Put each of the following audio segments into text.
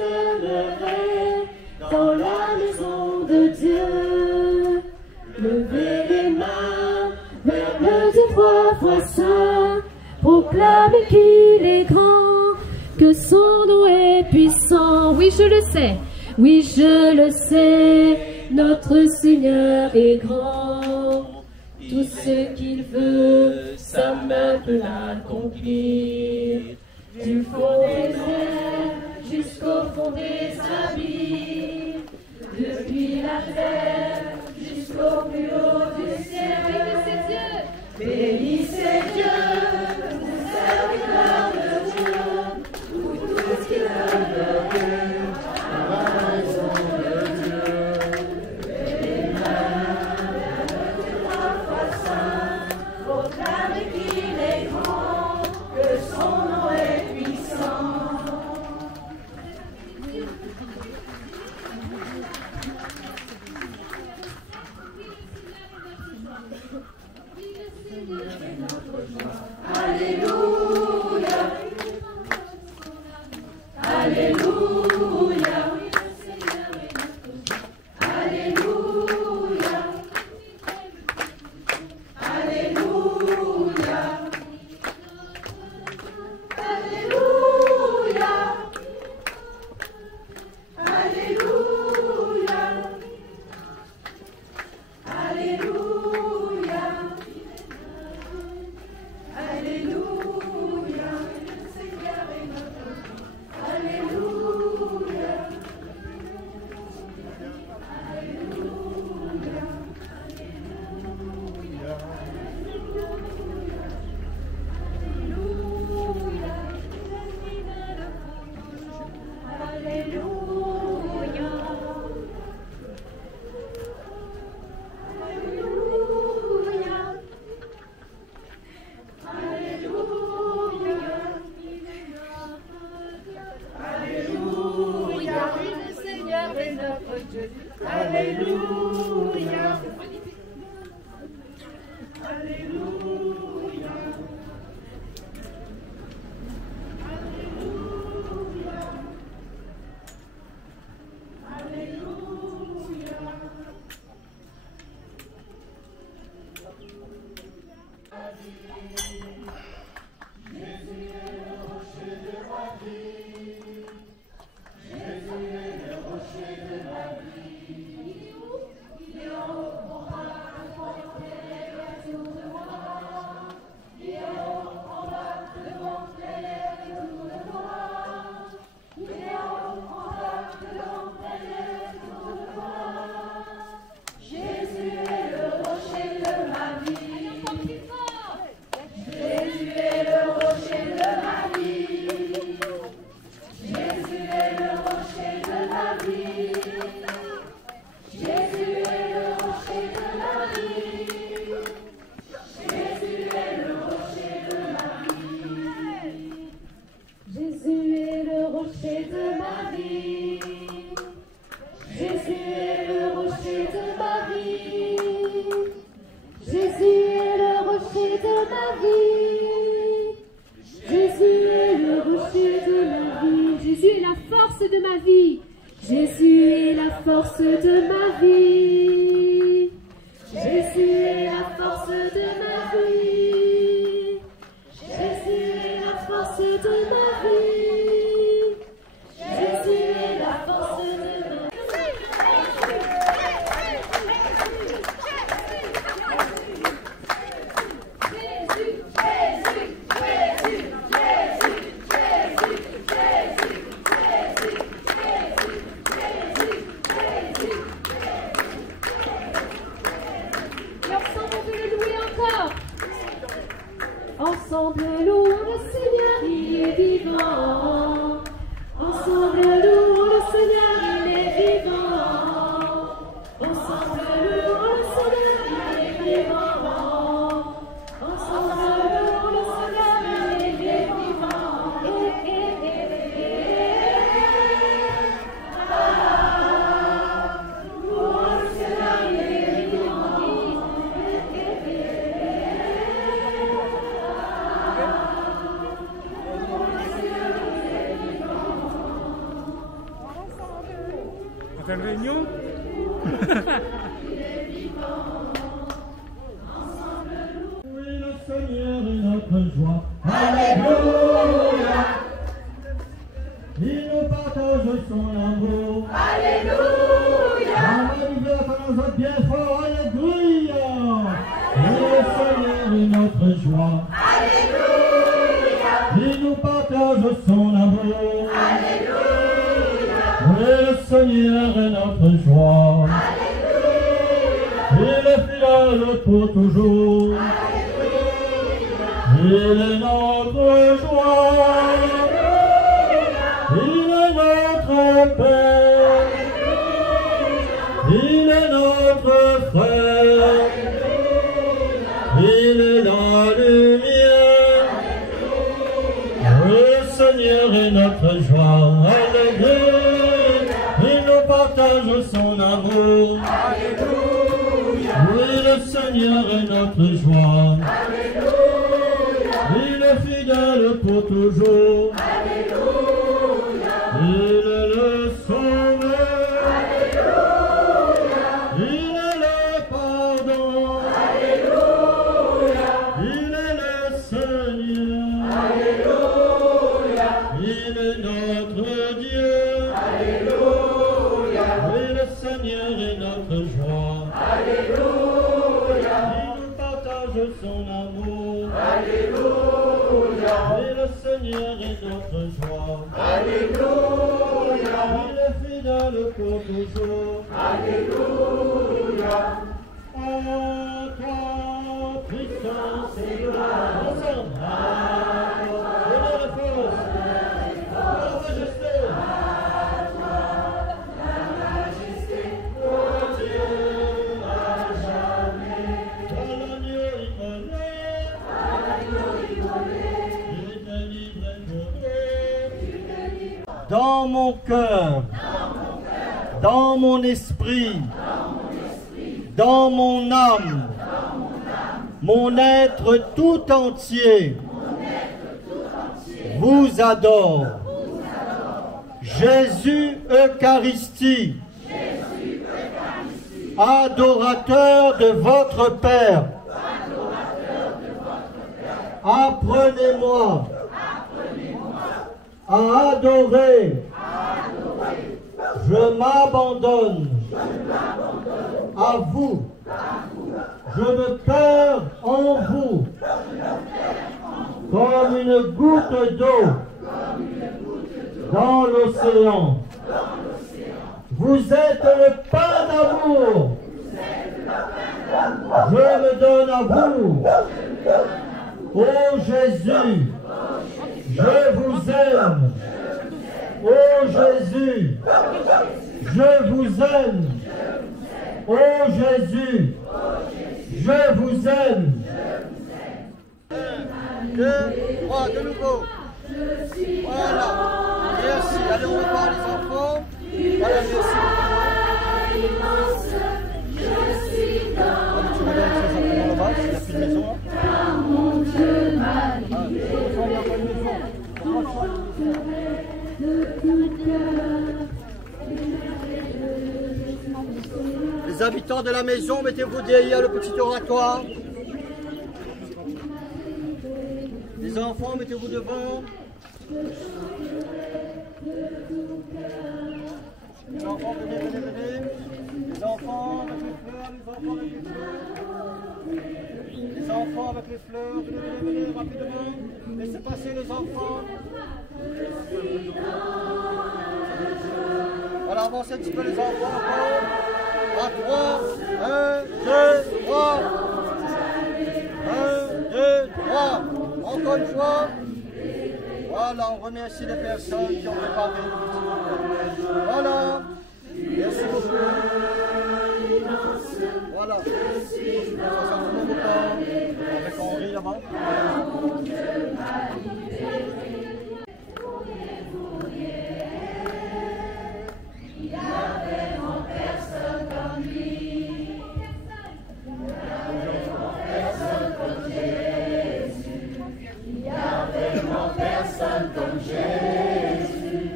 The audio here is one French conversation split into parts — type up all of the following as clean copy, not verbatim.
demeurez dans la maison de Dieu. Levez les mains vers le Dieu 3 fois saint, proclamez qu'il est grand, que son nom est puissant. Oui, je le sais, oui, je le sais, notre Seigneur est grand. Tout ce qu'il veut, sa main peut l'accomplir. Du fond des airs jusqu'au fond des abîmes, depuis la terre jusqu'au plus haut du ciel. Bénissez Dieu, vous serviteurs de Dieu, vous tous qui demeurez à la maison de Dieu. Les mains vers le Dieu 3 fois saint, proclamez qu'il est grand, que son nom est puissant. Alléluia, Alléluia, Alléluia, Alléluia, Alléluia, Alléluia, Alléluia, Alléluia, le Seigneur est notre Dieu. Alléluia, Ensemble louons le Seigneur, il est vivant. Ensemble louons le Seigneur, il est vivant. Ensemble louons le Seigneur, il est vivant. Ensemble louons le Seigneur, il est vivant. Louons le Seigneur, il est vivant. réunion. Oui, le Seigneur est notre joie. Alléluia. Il nous partage son amour. Alléluia. Alléluia, faisons bien fort. Alléluia. Oui, le Seigneur est notre joie. Alléluia. Il nous partage son amour. Alléluia. Oui, le Seigneur est notre joie. Alléluia. Il est fidèle pour toujours. Alléluia. Il est notre joie. Il est notre Père. Il est notre frère. Il est la lumière. Le Seigneur est notre joie. Alléluia. Il nous partage son amour. Alléluia. Oui, le Seigneur est notre joie. Alléluia. Il est fidèle pour toujours. Alléluia. Il est le sauveur. Alléluia. Il est le pardon. Alléluia. Il est le Seigneur. Alléluia. Il est notre Dieu. Alléluia. Oui, le Seigneur est notre joie. Alléluia. Il nous partage son amour. Alléluia. Oui, le Seigneur est notre joie. Alléluia. Il est fidèle pour toujours. Alléluia. En toi, puissance et gloire. Ensemble. À toi, honneur et force. La majesté. Ô Dieu, à jamais. À l'agneau immolé. Il est livré pour nous. Dans mon cœur, dans mon esprit, dans mon âme, mon être tout entier vous adore. Jésus Eucharistie, adorateur de votre Père, apprenez-moi à adorer. Je m'abandonne à vous. Je me perds en vous comme une goutte d'eau dans l'océan. Vous êtes le pain d'amour. Je me donne à vous. Ô Jésus, je vous aime. Ô Jésus, je vous aime. Ô Jésus, je vous aime. 1, 2, 3, de nouveau. Voilà. Merci. Allez, on repart les enfants. Voilà, merci. Je suis dans Tu regardes ça simplement là-bas, il n'y a plus de maison là. mon Dieu m'a livré. De tout cœur. Les habitants de la maison, mettez-vous derrière le petit oratoire. Les enfants, mettez-vous devant. Les enfants, venez. Les enfants avec les fleurs, les enfants avec les fleurs. Venez, rapidement. Laissez passer les enfants. Voilà, avancez un petit peu les enfants encore. À 3, 1, 2, 3. 1, 2, 3. Encore une fois. Voilà, on remercie les personnes qui ont préparé le petit. Voilà. Merci beaucoup. Voilà. Ça fait un nouveau temps avec Henri là-bas. Il y avait en personne comme lui. Personne comme Jésus. Il y avait en personne comme Jésus.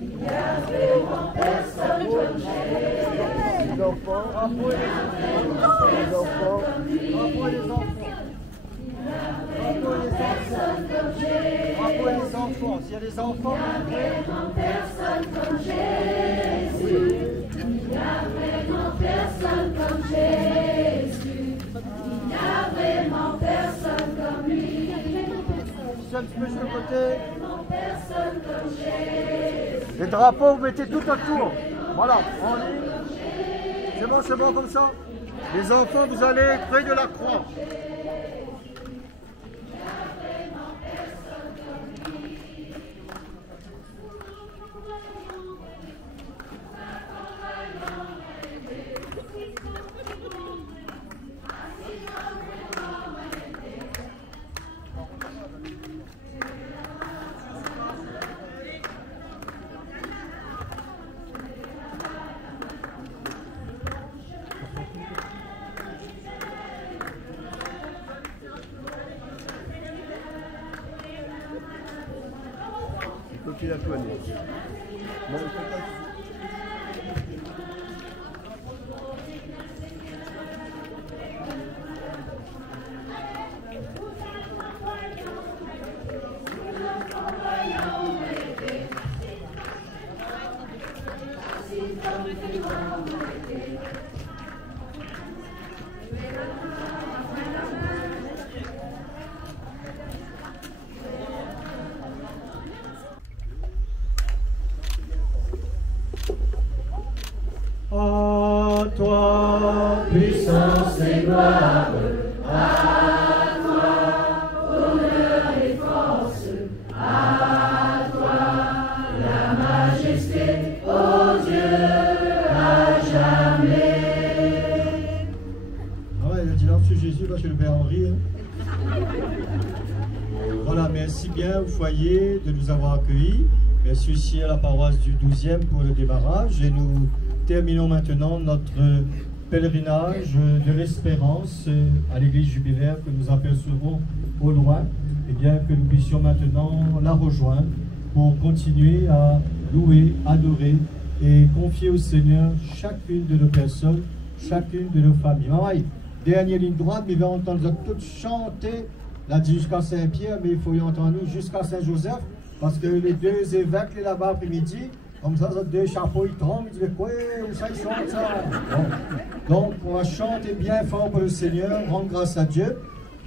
Il y avait en personne comme Jésus. S'il y a des enfants, personne comme Jésus. Il n'y a vraiment personne comme Jésus. Il n'y a vraiment personne comme lui. un petit peu sur le côté. Personne comme Jésus. Les drapeaux, vous mettez tout autour. Voilà, en ligne. C'est bon comme ça. Les enfants, vous allez près de la croix. Faut qu'il a tout à dire. Bon, il faut pas... À toi, puissance et gloire, À toi, honneur et force. À toi, la majesté, ô Dieu, à jamais. Ah ouais, il a dit là sur Jésus, là chez le Père Henri. Voilà, merci bien au foyer de nous avoir accueillis. Merci aussi à la paroisse du 12e pour le démarrage. Et nous terminons maintenant notre pèlerinage de l'espérance à l'église jubilaire que nous apercevons au loin. Et bien que nous puissions maintenant la rejoindre pour continuer à louer, adorer et confier au Seigneur chacune de nos personnes, chacune de nos familles. Maman, dernière ligne droite, mais il va entendre toutes chanter. Là, dit jusqu'à Saint-Pierre, mais il faut y entendre nous jusqu'à Saint-Joseph, parce que les deux évêques les là-bas après-midi, comme ça, les deux chapeaux, ils tremblent, ils disent, quoi, où ça, ils chantent ça? Donc, on va chanter bien fort pour le Seigneur, rendre grâce à Dieu.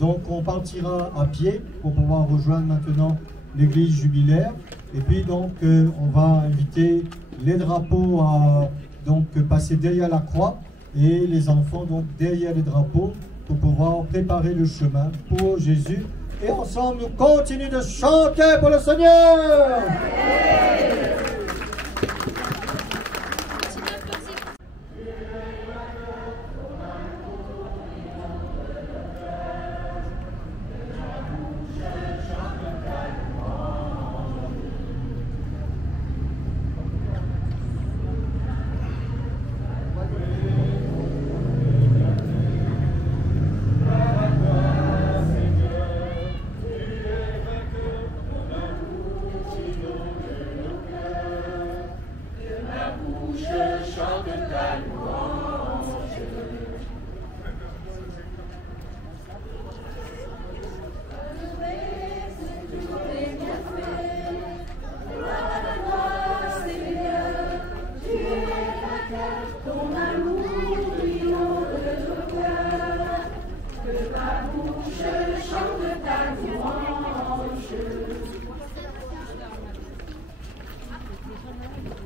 Donc, on partira à pied pour pouvoir rejoindre maintenant l'église jubilaire. Et puis, donc, on va inviter les drapeaux à donc, passer derrière la croix et les enfants, donc, derrière les drapeaux, pour pouvoir préparer le chemin pour Jésus. Et ensemble, nous continuons de chanter pour le Seigneur.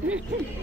Thank you.